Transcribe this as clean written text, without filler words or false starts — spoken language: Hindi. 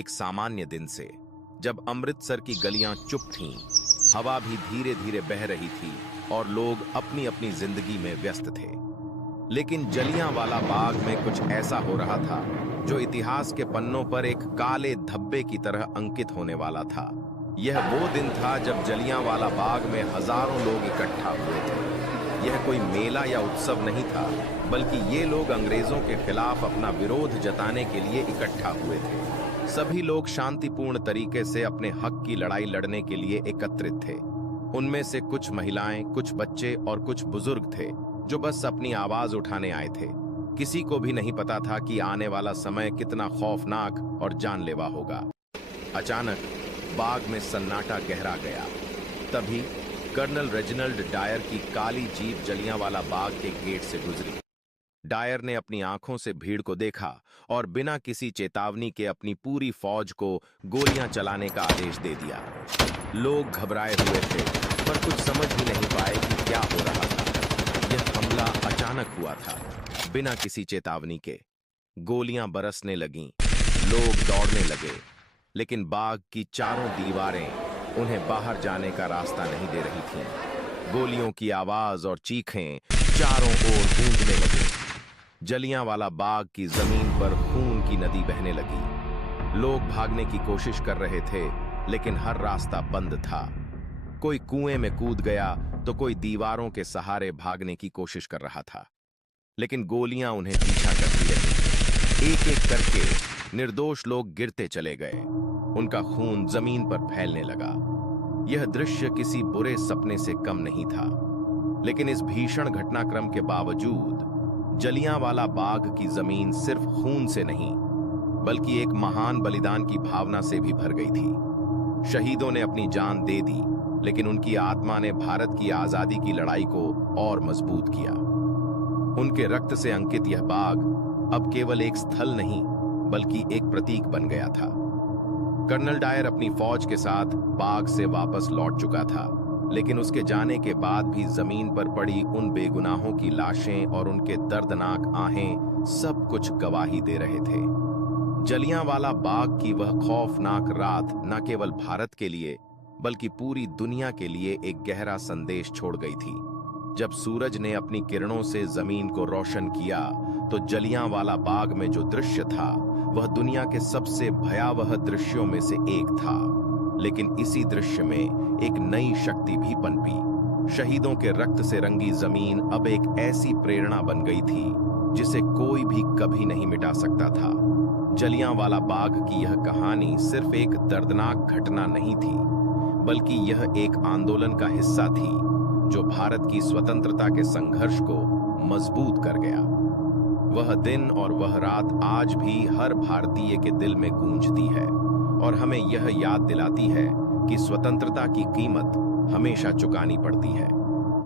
एक सामान्य दिन से, जब अमृतसर की गलियां चुप थीं, हवा भी धीरे धीरे बह रही थी और लोग अपनी अपनी जिंदगी में व्यस्त थे। लेकिन जलियांवाला बाग में कुछ ऐसा हो रहा था जो इतिहास के पन्नों पर एक काले धब्बे की तरह अंकित होने वाला था। यह वो दिन था जब जलियांवाला बाग में हजारों लोग इकट्ठा हुए थे। यह कोई मेला या उत्सव नहीं था, बल्कि ये लोग अंग्रेजों के खिलाफ अपना विरोध जताने के लिए इकट्ठा हुए थे। सभी लोग शांतिपूर्ण तरीके से अपने हक की लड़ाई लड़ने के लिए एकत्रित थे। उनमें से कुछ महिलाएं, कुछ बच्चे और कुछ बुजुर्ग थे जो बस अपनी आवाज उठाने आए थे। किसी को भी नहीं पता था कि आने वाला समय कितना खौफनाक और जानलेवा होगा। अचानक बाग में सन्नाटा गहरा गया। तभी कर्नल रेजिनाल्ड डायर की काली जीप जलियांवाला बाग के गेट से गुजरी। डायर ने अपनी आंखों से भीड़ को देखा और बिना किसी चेतावनी के अपनी पूरी फौज को गोलियां चलाने का आदेश दे दिया। लोग घबराए हुए थे, पर कुछ समझ ही नहीं पाए कि क्या हो रहा था। यह हमला अचानक हुआ था, बिना किसी चेतावनी के। गोलियां बरसने लगीं, लोग दौड़ने लगे, लेकिन बाग की चारों दीवारें उन्हें बाहर जाने का रास्ता नहीं दे रही थीं। गोलियों की आवाज और चीखें चारों ओर गूंजने लगी। जलियांवाला बाग की जमीन पर खून की नदी बहने लगी। लोग भागने की कोशिश कर रहे थे, लेकिन हर रास्ता बंद था। कोई कुएं में कूद गया तो कोई दीवारों के सहारे भागने की कोशिश कर रहा था, लेकिन गोलियां उन्हें पीछा करती रहीं। एक एक करके निर्दोष लोग गिरते चले गए। उनका खून जमीन पर फैलने लगा। यह दृश्य किसी बुरे सपने से कम नहीं था, लेकिन इस भीषण घटनाक्रम के बावजूद जलियांवाला बाग की जमीन सिर्फ खून से नहीं, बल्कि एक महान बलिदान की भावना से भी भर गई थी। शहीदों ने अपनी जान दे दी, लेकिन उनकी आत्मा ने भारत की आजादी की लड़ाई को और मजबूत किया। उनके रक्त से अंकित यह बाग अब केवल एक स्थल नहीं, बल्कि एक प्रतीक बन गया था। कर्नल डायर अपनी फौज के साथ बाग से वापस लौट चुका था, लेकिन उसके जाने के बाद भी जमीन पर पड़ी उन बेगुनाहों की लाशें और उनके दर्दनाक आहें सब कुछ गवाही दे रहे थे। जलियांवाला बाग की वह खौफनाक रात न केवल भारत के लिए, बल्कि पूरी दुनिया के लिए एक गहरा संदेश छोड़ गई थी। जब सूरज ने अपनी किरणों से जमीन को रोशन किया, तो जलियांवाला बाग में जो दृश्य था वह दुनिया के सबसे भयावह दृश्यों में से एक था। लेकिन इसी दृश्य में एक नई शक्ति भी पनपी। शहीदों के रक्त से रंगी जमीन अब एक ऐसी प्रेरणा बन गई थी जिसे कोई भी कभी नहीं मिटा सकता था। जलियांवाला बाग की यह कहानी सिर्फ एक दर्दनाक घटना नहीं थी, बल्कि यह एक आंदोलन का हिस्सा थी जो भारत की स्वतंत्रता के संघर्ष को मजबूत कर गया। वह दिन और वह रात आज भी हर भारतीय के दिल में गूंजती है और हमें यह याद दिलाती है कि स्वतंत्रता की कीमत हमेशा चुकानी पड़ती है।